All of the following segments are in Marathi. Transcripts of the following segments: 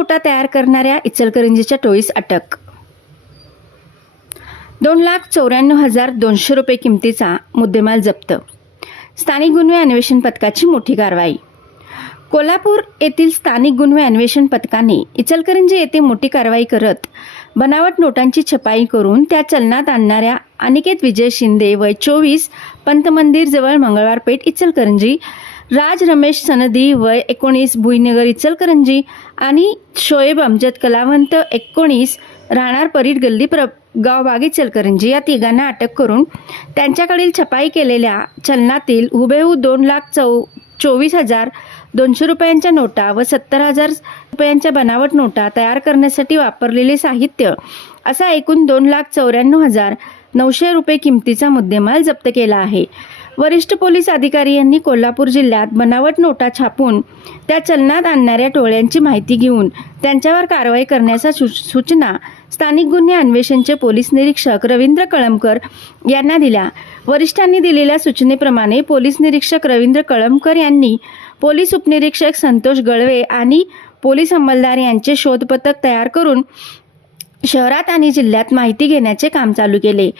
नोटा तयार करणाऱ्या इचलकरंजीच्या टोळीस अटक. दोन लाख चौऱ्याण्णव हजार दोनशे रुपये किमतीचा मुद्देमाल जप्त. स्थानिक गुन्हे अन्वेषण पथकाची मोठी कारवाई. कोल्हापूर येथील स्थानिक गुन्हे अन्वेषण पथकाने इचलकरंजी येथे मोठी कारवाई करत बनावट नोटांची छपाई करून त्या चलनात आणणाऱ्या अनिकेत विजय शिंदे वय चोवीस पंतमंदिरजवळ मंगळवार पेठ इचलकरंजी राज रमेश सनदी वय एकोणीस भुईनगर इचलकरंजी आणि शोएब अमजद कलावंत एकोणीस राहणार परीट गल्ली प्र गावबाग इचलकरंजी. या तिघांना अटक करून त्यांच्याकडील छपाई केलेल्या चलनातील हुबेहू दोन लाख चौ चोवीस हजार दोनशे रुपयांच्या नोटा व सत्तर हजार रुपयांच्या बनावट नोटा तयार करण्यासाठी वापरलेले साहित्य. असा एकूण दोन लाख चौऱ्याण्णव हजार नऊशे रुपये किमतीचा मुद्देमाल जप्त केला आहे. वरिष्ठ पोलीस अधिकारी यांनी कोल्हापूर जिल्ह्यात बनावट नोटा छापून त्या चलनात आणणाऱ्या टोळ्यांची माहिती घेऊन त्यांच्यावर कारवाई करण्याच्या सूचना स्थानिक गुन्हे अन्वेषणचे पोलीस निरीक्षक रवींद्र कळमकर यांना दिल्या. वरिष्ठांनी दिलेल्या सूचनेप्रमाणे पोलीस निरीक्षक रवींद्र कळमकर यांनी पोलीस उपनिरीक्षक संतोष गळवे आणि पोलीस अंमलदार यांचे शोध पथक तयार करून शहरात आणि जिल्ह्यात माहिती घेण्याचे काम चालू केले.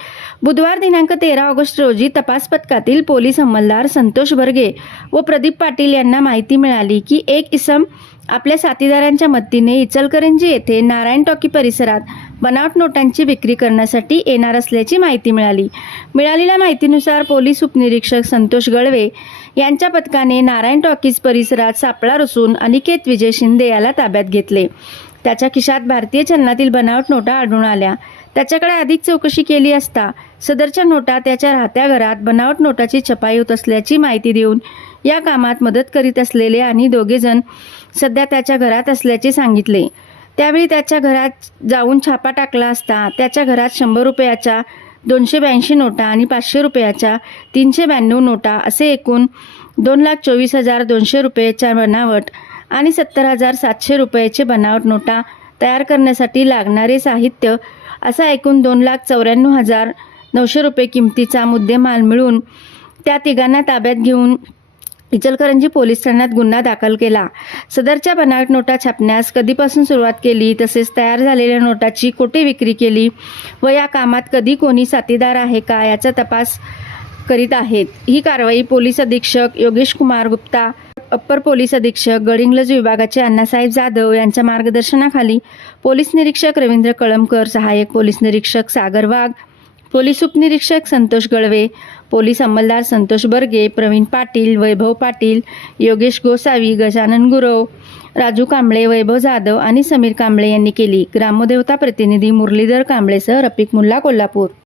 बुधवार दिनांक तेरा ऑगस्ट रोजी तपास पथकातील पोलीस अंमलदार संतोष बर्गे व प्रदीप पाटील यांना माहिती मिळाली की एक इसम आपल्या साथीदारांच्या मदतीने इचलकरंजी येथे नारायण टॉकी परिसरात बनावट नोटांची विक्री करण्यासाठी येणार असल्याची माहिती मिळाली. मिळालेल्या माहितीनुसार पोलीस उपनिरीक्षक संतोष गळवे यांच्या पथकाने नारायण टॉकीज परिसरात सापळा रचून अनिकेत विजय शिंदे याला ताब्यात घेतले. त्याच्या खिशात भारतीय चलनातील बनावट नोटा आढळून आल्या. त्याच्याकडे अधिक चौकशी केली असता सदरच्या नोटा त्याच्या राहत्या घरात बनावट नोटाची छपाई होत असल्याची माहिती देऊन या कामात मदत करीत असलेले आणि दोघेजण सध्या त्याच्या घरात असल्याचे सांगितले. त्यावेळी त्याच्या घरात जाऊन छापा टाकला असता त्याच्या घरात शंभर रुपयाच्या दोनशे ब्याऐंशी नोटा आणि पाचशे रुपयाच्या तीनशे ब्याण्णव नोटा असे एकूण दोन लाख चोवीस हजार दोनशे रुपयाच्या बनावट आणि सत्तर हजार सातशे रुपयाचे बनावट नोटा तयार करण्यासाठी लागणारे साहित्य असा एकूण दोन लाख चौऱ्याण्णव हजार नऊशे रुपये किमतीचा मुद्देमाल मिळून त्या तिघांना ताब्यात घेऊन इचलकरंजी पोलीस ठाण्यात गुन्हा दाखल केला. सदरच्या बनावट नोटा छापण्यास कधीपासून सुरुवात केली तसेच तयार झालेल्या नोटाची कोठे विक्री केली व या कामात कधी कोणी साथीदार आहे का याचा तपास करीत आहेत. ही कारवाई पोलीस अधीक्षक योगेश कुमार गुप्ता अप्पर पोलीस अधीक्षक गडिंग्लज विभागाचे अण्णासाहेब जाधव यांच्या मार्गदर्शनाखाली पोलीस निरीक्षक रवींद्र कळमकर सहाय्यक पोलीस निरीक्षक सागर वाघ पोलीस उपनिरीक्षक संतोष गळवे पोलीस अंमलदार संतोष बर्गे प्रवीण पाटील वैभव पाटील योगेश गोसावी गजानन गुरव राजू कांबळे वैभव जाधव आणि समीर कांबळे यांनी केली. ग्रामदेवता प्रतिनिधी मुरलीधर कांबळेसह रफिक मुल्ला कोल्हापूर.